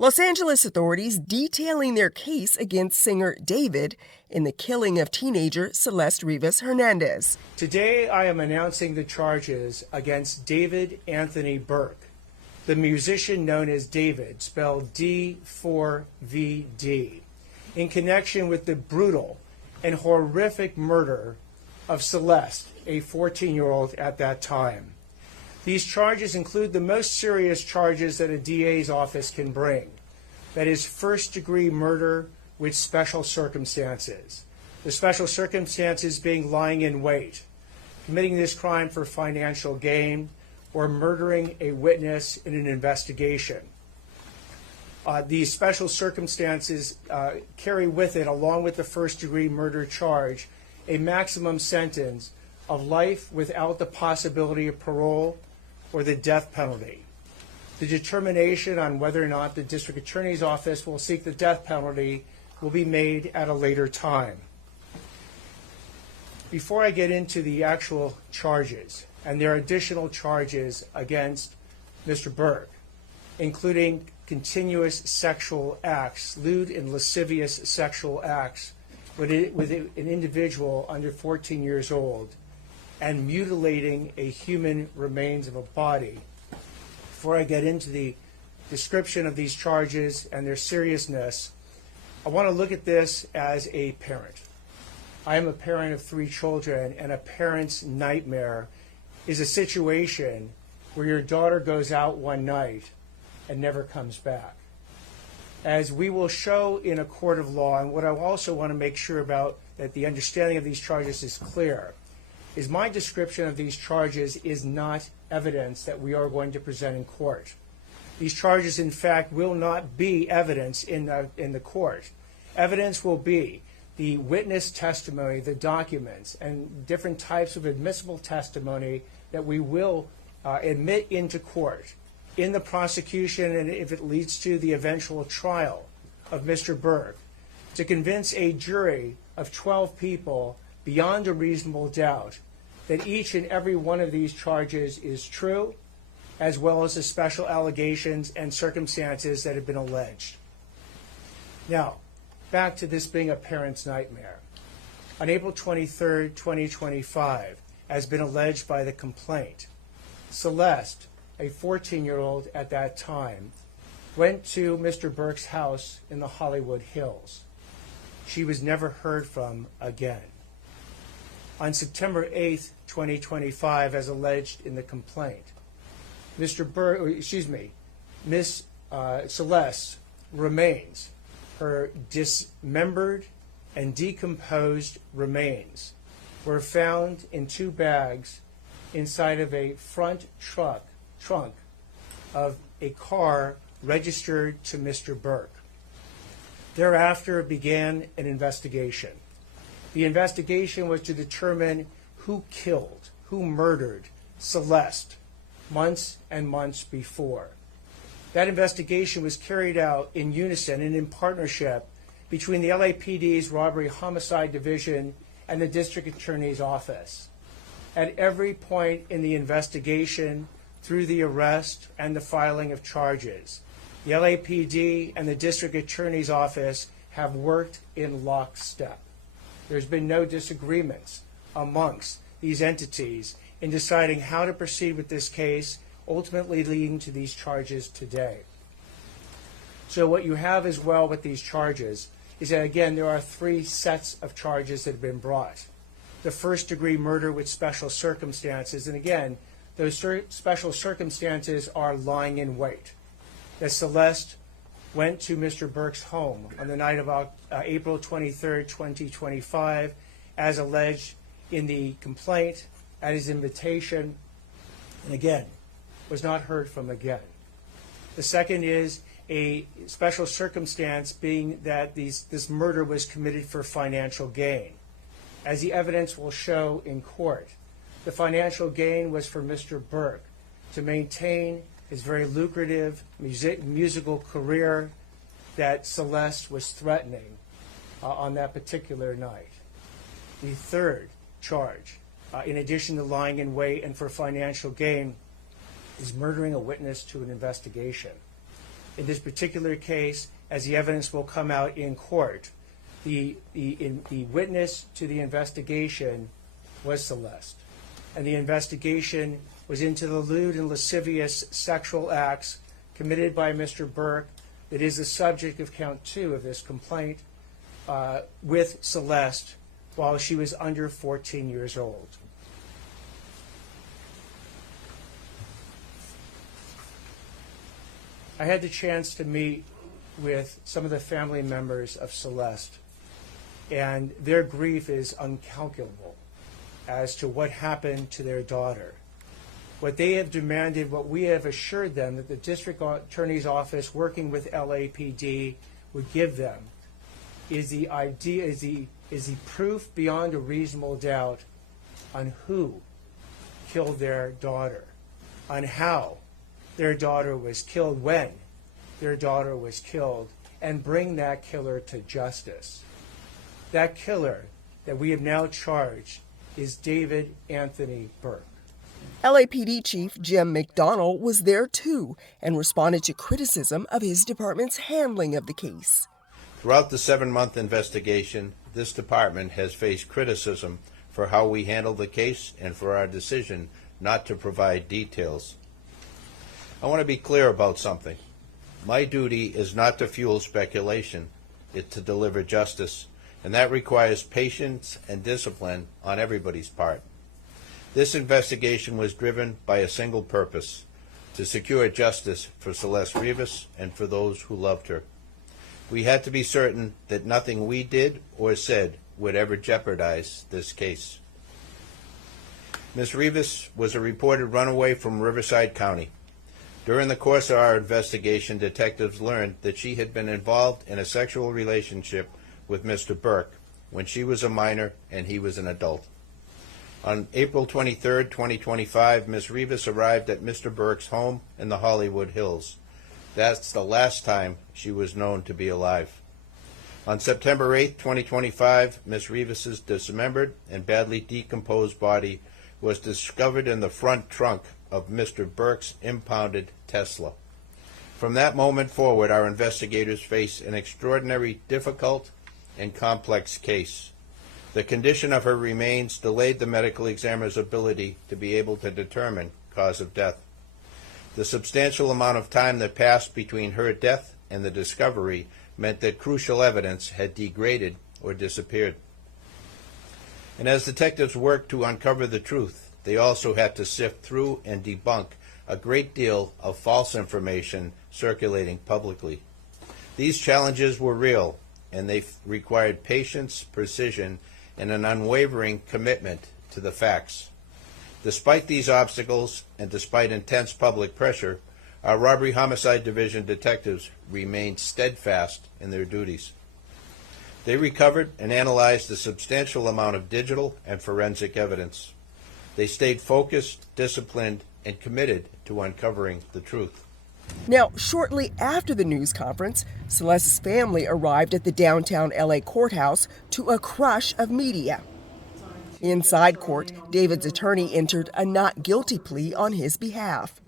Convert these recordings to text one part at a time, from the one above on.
Los Angeles authorities detailing their case against singer David in the killing of teenager Celeste Rivas Hernandez. Today I am announcing the charges against David Anthony Burke, the musician known as David, spelled D4vd, in connection with the brutal and horrific murder of Celeste, a 14-year-old at that time. These charges include the most serious charges that a DA's office can bring. That is first-degree murder with special circumstances. The special circumstances being lying in wait, committing this crime for financial gain, or murdering a witness in an investigation. These special circumstances carry with it, along with the first-degree murder charge, a maximum sentence of life without the possibility of parole or the death penalty. The determination on whether or not the district attorney's office will seek the death penalty will be made at a later time. Before I get into the actual charges, and there are additional charges against Mr. Burke, including continuous sexual acts, lewd and lascivious sexual acts with an individual under 14 years old, and mutilating a human remains of a body. Before I get into the description of these charges and their seriousness, I want to look at this as a parent. I am a parent of 3 children, and a parent's nightmare is a situation where your daughter goes out one night and never comes back. As we will show in a court of law, and what I also want to make sure about that the understanding of these charges is clear, is my description of these charges is not evidence that we are going to present in court. These charges, in fact, will not be evidence in the court. Evidence will be the witness testimony, the documents, and different types of admissible testimony that we will admit into court in the prosecution, and if it leads to the eventual trial of Mr. Burke, to convince a jury of 12 people beyond a reasonable doubt that each and every one of these charges is true, as well as the special allegations and circumstances that have been alleged. Now, back to this being a parent's nightmare. On April 23, 2025, as been alleged by the complaint, Celeste, a 14-year-old at that time, went to Mr. Burke's house in the Hollywood Hills. She was never heard from again. On September 8, 2025, as alleged in the complaint, Miss Celeste's remains, her dismembered and decomposed remains, were found in 2 bags inside of a front trunk of a car registered to Mr. Burke. Thereafter began an investigation. The investigation was to determine who killed, who murdered Celeste months and months before. That investigation was carried out in unison and in partnership between the LAPD's Robbery Homicide Division and the District Attorney's Office. At every point in the investigation, through the arrest and the filing of charges, the LAPD and the District Attorney's Office have worked in lockstep. There's been no disagreements amongst these entities in deciding how to proceed with this case, ultimately leading to these charges today. So what you have as well with these charges is that, again, there are 3 sets of charges that have been brought. The first-degree murder with special circumstances, and again, those special circumstances are lying in wait. That Celeste went to Mr. Burke's home on the night of April 23, 2025, as alleged in the complaint, at his invitation, and again, was not heard from again. The second is a special circumstance being that this murder was committed for financial gain. As the evidence will show in court, the financial gain was for Mr. Burke to maintain his very lucrative musical career that Celeste was threatening on that particular night. The third charge, in addition to lying in wait and for financial gain, is murdering a witness to an investigation. in this particular case, as the evidence will come out in court, the witness to the investigation was Celeste. And the investigation was into the lewd and lascivious sexual acts committed by Mr. Burke that is the subject of count 2 of this complaint with Celeste while she was under 14 years old. I had the chance to meet with some of the family members of Celeste, and their grief is uncalculable as to what happened to their daughter. What they have demanded, what we have assured them that the district attorney's office working with LAPD would give them is the proof beyond a reasonable doubt on who killed their daughter, on how their daughter was killed, when their daughter was killed, and bring that killer to justice. That killer that we have now charged is David Anthony Burke. LAPD Chief Jim McDonnell was there too and responded to criticism of his department's handling of the case. Throughout the 7-month investigation, this department has faced criticism for how we handled the case and for our decision not to provide details. I want to be clear about something. My duty is not to fuel speculation, it's to deliver justice, and that requires patience and discipline on everybody's part. This investigation was driven by a single purpose: to secure justice for Celeste Rivas and for those who loved her. We had to be certain that nothing we did or said would ever jeopardize this case. Ms. Rivas was a reported runaway from Riverside County. During the course of our investigation, detectives learned that she had been involved in a sexual relationship with Mr. Burke when she was a minor and he was an adult. On April 23, 2025, Ms. Rivas arrived at Mr. Burke's home in the Hollywood Hills. That's the last time she was known to be alive. On September 8, 2025, Ms. Rivas's dismembered and badly decomposed body was discovered in the front trunk of Mr. Burke's impounded Tesla. From that moment forward, our investigators faced an extraordinary, difficult, and complex case. The condition of her remains delayed the medical examiner's ability to be able to determine cause of death. The substantial amount of time that passed between her death and the discovery meant that crucial evidence had degraded or disappeared. And as detectives worked to uncover the truth, they also had to sift through and debunk a great deal of false information circulating publicly. These challenges were real, and they required patience, precision, and an unwavering commitment to the facts. Despite these obstacles, and despite intense public pressure, our Robbery Homicide Division detectives remained steadfast in their duties. They recovered and analyzed a substantial amount of digital and forensic evidence. They stayed focused, disciplined, and committed to uncovering the truth. Now, shortly after the news conference, Celeste's family arrived at the downtown LA courthouse to a crush of media. Inside court, David's attorney entered a not guilty plea on his behalf.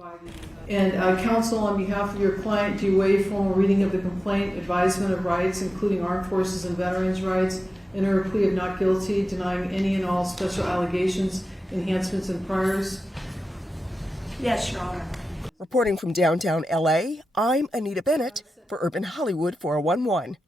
And counsel, on behalf of your client, do you waive formal reading of the complaint, advisement of rights, including armed forces and veterans' rights, enter a plea of not guilty, denying any and all special allegations, enhancements, and priors? Yes, Your Honor. Reporting from downtown LA, I'm Anita Bennett for Urban Hollywood 411.